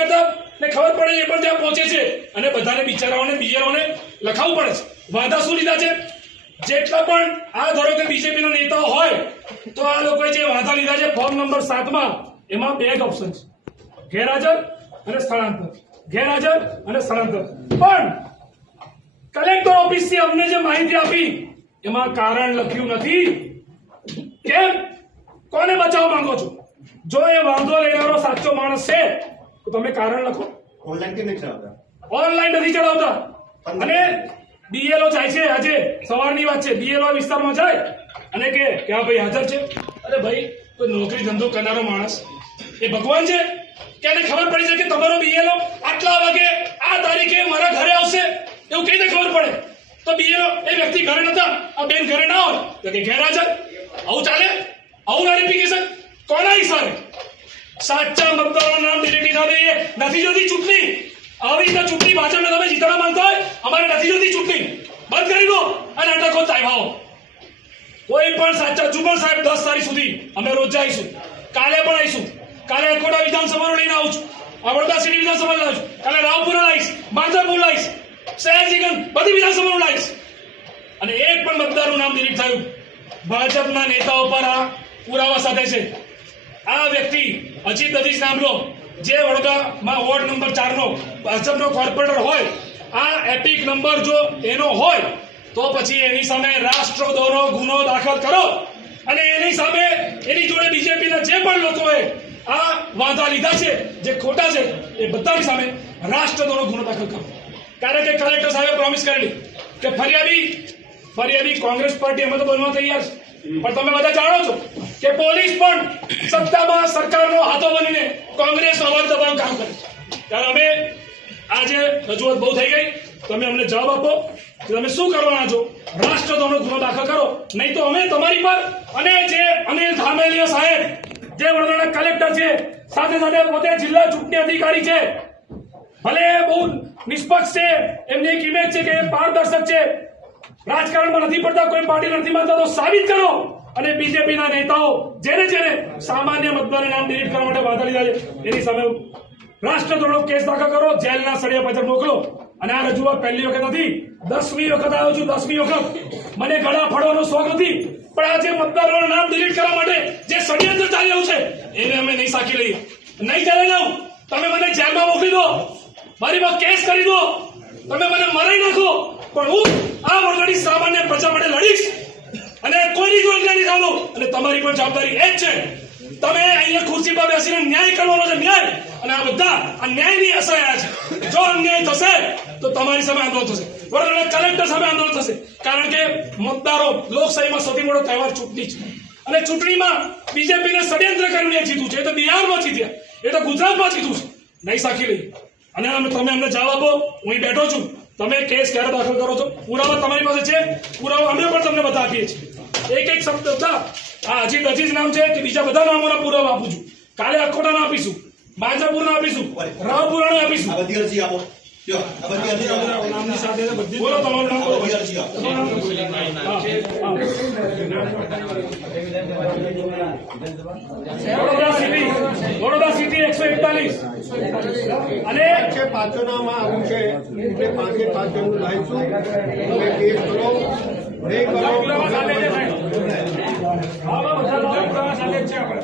કરતા ને ખબર પડે એ પણ ત્યાં પહોંચે છે અને બધાને બિચારાઓને બીએલઓને લખાવવું પડે છે. વાંધા શું લીધા છે? જેટલા પણ આ ધારો કે બીજેપીના નેતાઓ હોય તો આ લોકોએ જે વાંધા લીધા છે ફોર્મ નંબર 7 માં, એમાં બે જ ઓપ્શન છે, ગેરહાજર અને સ્થળાંતર. ગેરહાજર અને સ્થળાંતર. પણ કલેક્ટર ઓફિસથી અમને જે માહિતી આપી એમાં કારણ લખ્યું નથી. કેમ? કોને બચાવવા માંગો છો? જો એ વાંધો લેનારો સાચો માણસ છે તો તમે કારણ લખો. ઓનલાઈન કેમ નથી ચડાવતા? ઓનલાઈન નથી ચડાવતા. અને બીએલઓ જાય છે, આજે સવારની વાત છે, બીએલઓ વિસ્તારમાં જાય અને કે આ ભાઈ હાજર છે. અરે ભાઈ, કોઈ નોકરી ધંધો કરનારો માણસ એ ભગવાન છે કે એને ખબર પડી છે કે તમારો બીએલઓ આટલા વાગે આ તારીખે મારા ઘરે આવશે? એવું કઈ રીતે ખબર પડે? તો બીએલઓ એ વ્યક્તિ ઘરે નતા, આ બેન ઘરે ના હોય તો કે ગેરહાજર. આવું ચાલે? આવું વેરિફિકેશન કોના હિસાબે? સાચા મતદારોના નામ ડિલીટ ના દઈએ. નથી જોતી ચૂંટણી. આવી રીતે ચૂંટણી ભાજપને તમે જીતવા માંગતા હોય, અમારે નથી જોતી ચૂંટણી. બંધ કરી દો અને નાટકો ચાહ્યાઓ. કોઈ પણ સાચા જુગલ સાહેબ 10 તારીખ સુધી અમે રોજ આવીશું. કાલે પણ આવીશું. કાલે અકોટા વિધાનસભાનો લઈને આવું છું, વડોદરા સિટી વિધાનસભા લાવું છું, કાલે રાવપુરા લાવીશ, માંજરપુર લાવીશ, સયાજીગંજ બધી વિધાનસભાનો લાવીશ. અને એક પણ મતદારનું નામ ડિલીટ થયું ભાજપના નેતાઓ પર આ પુરાવા સાથે છે. આ વ્યક્તિ અજીત અજીજ નામનો જે વડોદરામાં વોર્ડ નંબર 4 નો ભાજપનો કોર્પોરેટર હોય, આ એપિક નંબર જો એનો હોય તો પછી એની સામે રાષ્ટ્રદ્રોહનો ગુનો દાખલ કરો અને એની સામે એની જોડે બીજેપીના જે પણ લોકોએ આ વાંધા લીધા છે જે ખોટા છે એ બધાની સામે રાષ્ટ્રદ્રોહનો ગુનો દાખલ કરો. કારણ કે કલેક્ટર સાહેબે પ્રોમિસ કરેલી કે ફરિયાદી કોંગ્રેસ પાર્ટી અમે તો બનવા તૈયાર છે. પણ તમે બધા જાણો છો કે પોલીસ પણ સત્તામાં સરકારનો હાથો બનીને કોંગ્રેસનો અવાજ દબાવ કામ કરે છે. ત્યારે અમે આજે રજૂઆત બહુ થઈ ગઈ, તમે અમને જવાબ આપો કે તમે શું કરવાના છો. રાષ્ટ્રદ્રોહનો ગુનો દાખલ કરો, નહીં તો અમે તમારી પર અને જે અનિલ ધામેલિયા સાહેબ જે વડોદરાના કલેક્ટર છે, સાથે સાથે પોતે જિલ્લા ચૂંટણી અધિકારી છે, ભલે બહુ નિષ્પક્ષ છે, એમની એક ઇમેજ છે કે પારદર્શક છે, રાજકારણમાં નથી પડતા, કોઈ પાર્ટી નથી માનતા, તો સાબિત કરો. અને બીજેપીના નેતાઓ જેને સામાન્ય મતદારના નામ ડિલીટ કરવા માટે વાંધા લીધા છે એની સામે રાષ્ટ્રદ્રોહનો કેસ દાખલ કરો, જેલના સળિયા પાછળ મોકલો. અને આ રજૂઆત પહેલી વખત નથી, 10મી વખત આવ્યો છું. 10મી વખત. મને ગળા ફાડવાનો શોખ નથી, પણ આ જે મતદારોના નામ ડિલીટ કરવા માટે જે ષડયંત્ર ચાલી રહ્યું છે એને અમે નહીં સાકી લઈએ, નહીં ચાલે લઉં. તમે મને જેલમાં મોકલી દો, મારી પર કેસ કરી દો, તમે મને મરાઈ નાખો, પણ હું આ વડોદરાની સામાન્ય પ્રજા માટે લડીશ અને કોઈની યોજના નહીં ચાલુ. અને તમારી પણ જવાબદારી એ જ છે, તમે અહીંયા ખુરશી પર બેસીને ન્યાય કરવાનો છે, ન્યાય. અને આ બધા આ ન્યાયની અસહાય છે. જો અન્યાય થશે તો તમારી સામે આંદોલન થશે, વડોદરાના કલેક્ટર સામે આંદોલન થશે. કારણ કે મતદારો, લોકશાહીમાં સૌથી મોટો તહેવાર ચૂંટણી છે અને ચૂંટણીમાં બીજેપીને ષડયંત્ર કરીને જીતું છે. એ તો બિહારમાં જીત્યા, એ તો ગુજરાતમાં જીતું છે. નહીં સાખી લઈ. અને તમે અમને જવાબ આપો. હું અહીં બેઠો છું, તમે કેસ ક્યારે દાખલ કરો છો? પુરાવા તમારી પાસે છે? પુરાવા અમે પણ તમને બધા આપીએ છીએ. એક શબ્દ બધા આ અજીત અજીજ નામ છે કે બીજા બધા નામોના પુરાવા આપું છું. કાલે અકોટાના આપીશું, માંજરપુરના આપીશું, રાવપુરાના આપીશું. આ બધી અરજી આપો. નામની સાથે બધી બોલો, તમારું નામ બોલો. વડોદરા સિટી 141 અને 5 નામ આવું છે એટલે 5 જણનું લાવીશું. તમે કેસ કરો, નહીં કરો. સાથે છે સાહેબ, આવા બધા પુરાવા સાથે જ છે આપણે.